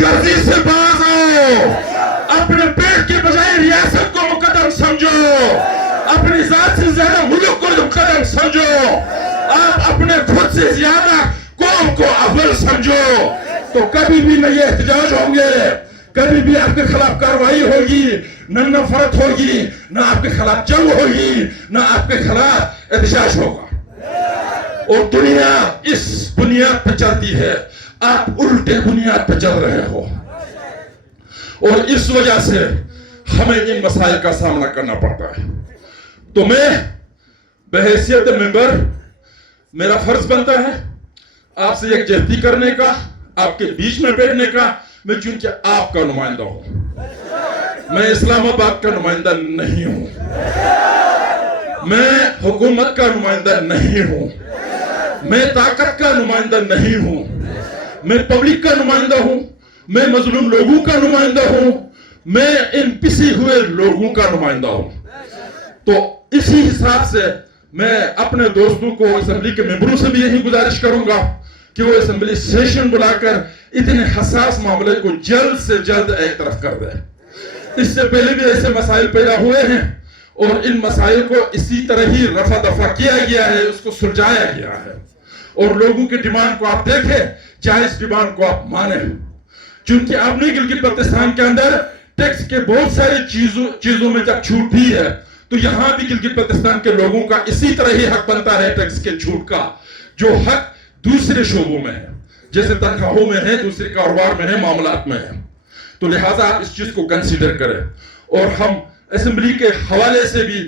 गर्जी से बाज आओ, अपने पेट के बजाय रियासत को मुकद्दम समझो, अपनी जात से ज्यादा मुल्क को मुकद्दम समझो, आप अपने खुद से ज्यादा कौम को अव्वल समझो, तो कभी भी न ये एहतजाज होंगे, कभी भी आपके खिलाफ कार्रवाई होगी, न नफरत होगी, न आपके खिलाफ जंग होगी, न आपके खिलाफ एहतजाज होगा। और दुनिया इस बुनियाद पर चलती है, आप उल्टे बुनियाद पर चल रहे हो, और इस वजह से हमें इन मसाइल का सामना करना पड़ता है। तो मैं बहैसियत मेंबर, मेरा फर्ज बनता है आपसे यकजहती करने का, आपके बीच में बैठने का। मैं चूंकि आपका नुमाइंदा हूं, मैं इस्लामाबाद का नुमाइंदा नहीं हूं, मैं हुकूमत का नुमाइंदा नहीं हूं, मैं ताकत का नुमाइंदा नहीं हूं, मैं पब्लिक का नुमाइंदा हूं, मैं मजलूम लोगों का नुमाइंदा हूं, मैं इन पिसे हुए लोगों का नुमाइंदा हूं। तो इसी हिसाब से मैं अपने दोस्तों को, असेंबली के मेंबरों से भी यही गुजारिश करूंगा कि वो असेंबली सेशन बुलाकर इतने हसास मामले को जल्द से जल्द एक तरफ कर दे। इससे पहले भी ऐसे मसाइल पैदा हुए हैं और इन मसाइल को इसी तरह ही रफा दफा किया गया है, उसको सुलझाया गया है। और लोगों की डिमांड को आप देखें, चाहे इस डिमांड को आप माने, क्योंकि आपने गिलगित बल्तिस्तान के अंदर टैक्स के बहुत सारी चीजों में जब छूट दी है, तो यहां भी गिलगित बल्तिस्तान के लोगों का इसी तरह ही हक बनता है टैक्स के छूट का, जो हक दूसरे शोबों में है, जैसे तनख्वाहों में है, दूसरे कारोबार में है, मामलात में है। तो लिहाजा आप इस चीज को कंसीडर करें, और हम असेंबली के हवाले से भी,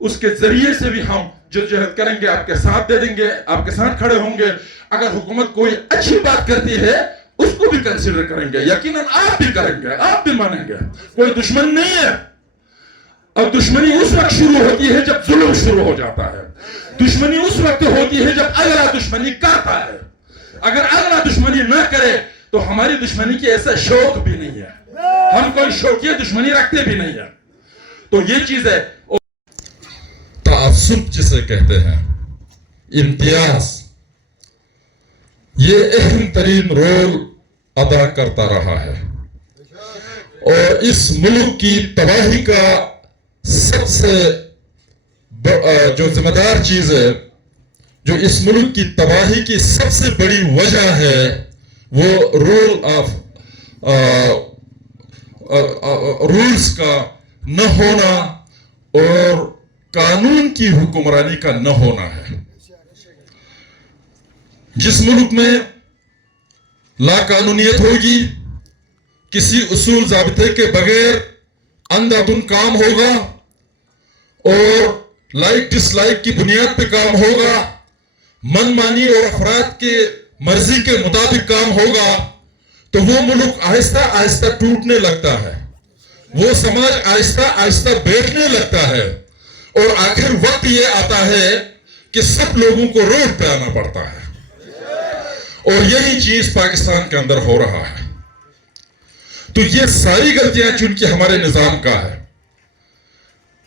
उसके जरिए से भी हम जद्दोजहद करेंगे, आपके साथ दे देंगे, आपके साथ खड़े होंगे। अगर हुकूमत कोई अच्छी बात करती है उसको भी कंसीडर करेंगे, यकीनन आप भी करेंगे, आप भी मानेंगे। कोई दुश्मन नहीं है, और दुश्मनी उस वक्त शुरू होती है जब जुल्म शुरू हो जाता है। दुश्मनी उस वक्त होती है जब अगला दुश्मनी करता है। अगर अगला दुश्मनी न करे तो हमारी दुश्मनी की ऐसा शौक भी नहीं है, हम कोई शौकिया दुश्मनी रखते भी नहीं है। तो ये चीज है। तासुब जिसे कहते हैं, इम्तियाज, ये अहम तरीन रोल अदा करता रहा है, और इस मुल्क की तबाही का सबसे जो जिम्मेदार चीज है, जो इस मुल्क की तबाही की सबसे बड़ी वजह है, वो रोल ऑफ रूल्स का न होना और कानून की हुक्मरानी का न होना है। जिस मुल्क में लाकानूनियत होगी, किसी उसूल ज़ाबिते के बगैर अंधाधुंध काम होगा और लाइक डिसलाइक की बुनियाद पे काम होगा, मनमानी और अफराद के मर्जी के मुताबिक काम होगा, तो वो मुल्क आहिस्ता आहिस्ता टूटने लगता है, वो समाज आहिस्ता आहिस्ता बैठने लगता है, और आखिर वक्त ये आता है कि सब लोगों को रोड पे आना पड़ता है। और यही चीज पाकिस्तान के अंदर हो रहा है। तो ये सारी गलतियां चूंकि हमारे निजाम का है।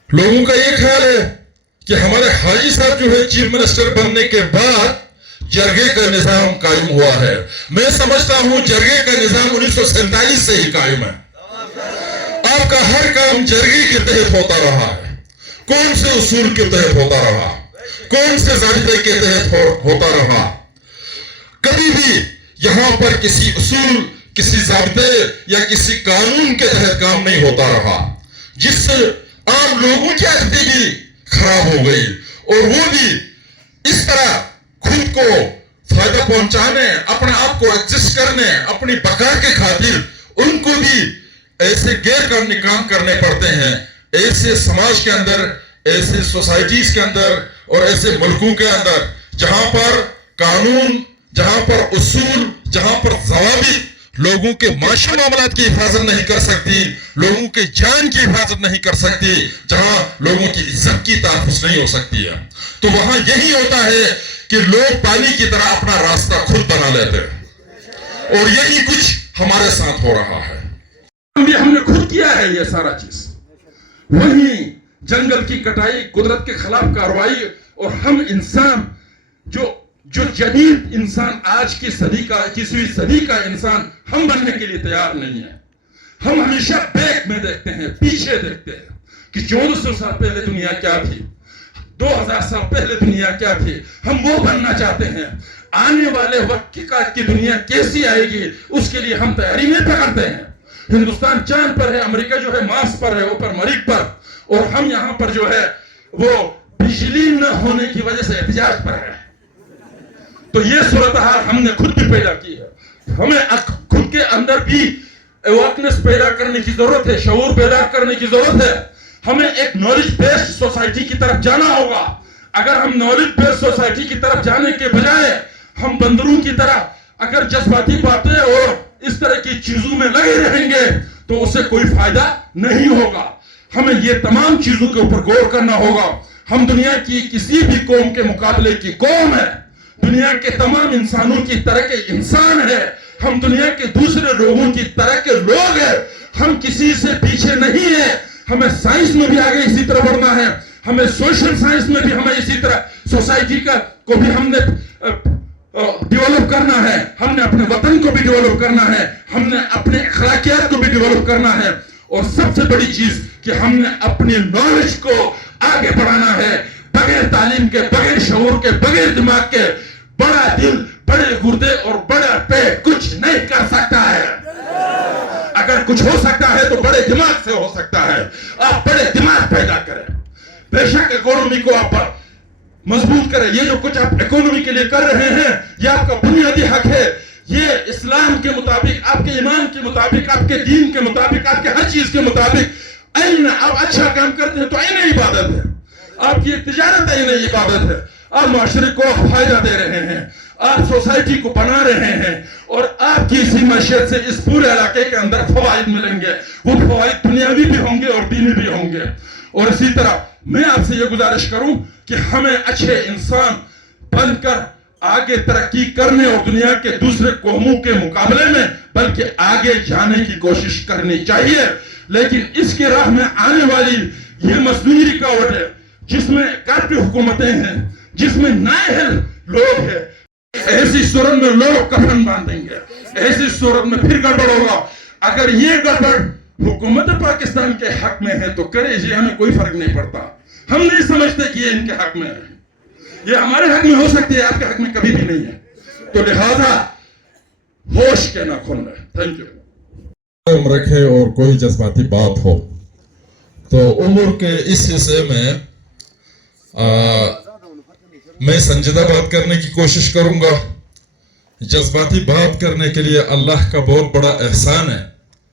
लोगों का ये ख्याल है कि हमारे हाजी साहब जो है चीफ मिनिस्टर बनने के बाद जरगे का निजाम कायम हुआ है। मैं समझता हूं जरगे का निजाम 1947 से ही कायम है। आपका हर काम जरगे के तहत होता रहा है। कौन से उसूल के तहत होता रहा, कौन से ज़ाबिते के तहत होता रहा। कभी भी यहां पर किसी उसूल, किसी ज़ाबिते या किसी कानून के तहत काम नहीं होता रहा, जिससे आम लोगों की आदतें भी खराब हो गई, और वो भी इस तरह खुद को फायदा पहुंचाने, अपने आप को एडजस्ट करने, अपनी बका के खातिर उनको भी ऐसे गैर कानूनी काम करने पड़ते हैं। ऐसे समाज के अंदर, ऐसे सोसाइटीज के अंदर और ऐसे मुल्कों के अंदर जहां पर कानून, जहां पर उसूल, जहां पर ज़वाबित लोगों के माशी मामलात की हिफाजत नहीं कर सकती, लोगों के जान की हिफाजत नहीं कर सकती, जहां लोगों की इज्जत की तहफ़्फ़ुज़ नहीं हो सकती है, तो वहां यही होता है कि लोग पानी की तरह अपना रास्ता खुद बना लेते हैं। और यही कुछ हमारे साथ हो रहा है। हमने खुद किया है ये सारा चीज। वही जंगल की कटाई, कुदरत के खिलाफ कार्रवाई, और हम इंसान जो جو جدید انسان آج کی صدی کا 21ویں صدی کا انسان ہم بننے کے لیے تیار نہیں ہے. ہم ہمیشہ بیک میں دیکھتے ہیں, پیچھے دیکھتے ہیں کہ 1400 سال پہلے دنیا کیا تھی, 2000 سال پہلے دنیا کیا تھی. ہم وہ بننا چاہتے ہیں. آنے والے وقت کی دنیا کیسی آئے گی اس کے لیے ہم تیاری نہیں کرتے ہیں. ہندوستان چاند پر ہے, امریکہ جو ہے مارس پر ہے, اوپر مریخ پر, اور ہم یہاں پر جو ہے وہ بجلی نہ ہونے کی وجہ سے احتجاج پر ہے. تو یہ صورتحال ہم نے خود بھی پیدا کی ہے. ہمیں خود کے اندر بھی اویرنس پیدا کرنے کی ضرورت ہے, شعور پیدا کرنے کی ضرورت ہے. ہمیں ایک نالج بیسڈ سوسائٹی کی طرف جانا ہوگا. اگر ہم نالج بیسڈ سوسائٹی کی طرف جانے کے بجائے ہم بندروں کی طرح اگر جذباتی باتیں اور اس طرح کی چیزوں میں لگے رہیں گے تو اس سے کوئی فائدہ نہیں ہوگا. ہمیں یہ تمام چیزوں کے اوپر غور کرنا ہوگا. ہم دنیا کی کسی بھی قوم کے مقابلے کی قوم ہے, دنیا کے تمام انسانوں کی طرح کے انسان ہے. ہم دنیا کے دوسرے لوگوں کی طرح کے لوگ ہیں. ہم کسی سے پیچھے نہیں ہیں. ہمیں سائنس میں بھی آگے اسی طرح بڑھنا ہے. ہمیں سوشل سائنس میں بھی ہمیں اسی طرح سوسائٹی کو بھی ہم نے ڈیولپ کرنا ہے. ہم نے اپنے وطن کو بھی ڈیولپ کرنا ہے. ہم نے اپنے اخلاقیات کو بھی ڈیولپ کرنا ہے. اور سب سے بڑی چیز کہ ہم نے اپنی نالج کو آگے بڑھانا ہے. بغیر تعلیم کے, بغیر شعور کے, بغیر دماغ کے بڑا دل, بڑے گردے اور بڑا پیٹ کچھ نہیں کر سکتا ہے. اگر کچھ ہو سکتا ہے تو بڑے دماغ سے ہو سکتا ہے. آپ بڑے دماغ پیدا کریں. بے شک اکانومی کو آپ مضبوط کریں. یہ جو کچھ آپ اکانومی کے لیے کر رہے ہیں یہ آپ کا بنیادی حق ہے. یہ اسلام کے مطابق, آپ کے ایمان کے مطابق, آپ کے دین کے مطابق, آپ کے ہر چیز کے مطابق آپ اچھا کام کرتے ہیں تو عین عبادت ہے. آپ کی تجارت عین عبادت ہے. آپ معاشرے کو فائدہ دے رہے ہیں, آپ سوسائٹی کو بنا رہے ہیں, اور آپ کی اسی معیشت سے اس پورے علاقے کے اندر فوائد ملیں گے. وہ فوائد دنیاوی بھی ہوں گے اور دینی بھی ہوں گے. اور اسی طرح میں آپ سے یہ گزارش کروں کہ ہمیں اچھے انسان بن کر آگے ترقی کرنے اور دنیا کے دوسرے قوموں کے مقابلے میں بلکہ آگے جانے کی کوشش کرنی چاہیے. لیکن اس کی راہ میں آنے والی یہ مصنوعی رکاوٹ ہے جس میں کارپی حکومتیں ہیں, جس میں نااہل لوگ ہیں. ایسی صورت میں لوگ کفن باندھیں گے, ایسی صورت میں پھر گڑبڑ ہوگا. اگر یہ گڑبڑ حکومت پاکستان کے حق میں ہے تو کرے جی, ہمیں کوئی فرق نہیں پڑتا. ہم نہیں سمجھتے کہ یہ ان کے حق میں ہے. یہ ہمارے حق میں ہو سکتی ہے, آپ کے حق میں کبھی بھی نہیں ہے. تو لہذا ہوش کے نہ کھولنا. Thank you. رکھے اور کوئی جذباتی بات ہو تو عمر کے اس حصے میں میں سنجیدہ بات کرنے کی کوشش کروں گا. جذباتی بات کرنے کے لیے اللہ کا بہت بڑا احسان ہے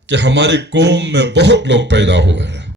کہ ہماری قوم میں بہت لوگ پیدا ہوئے ہیں.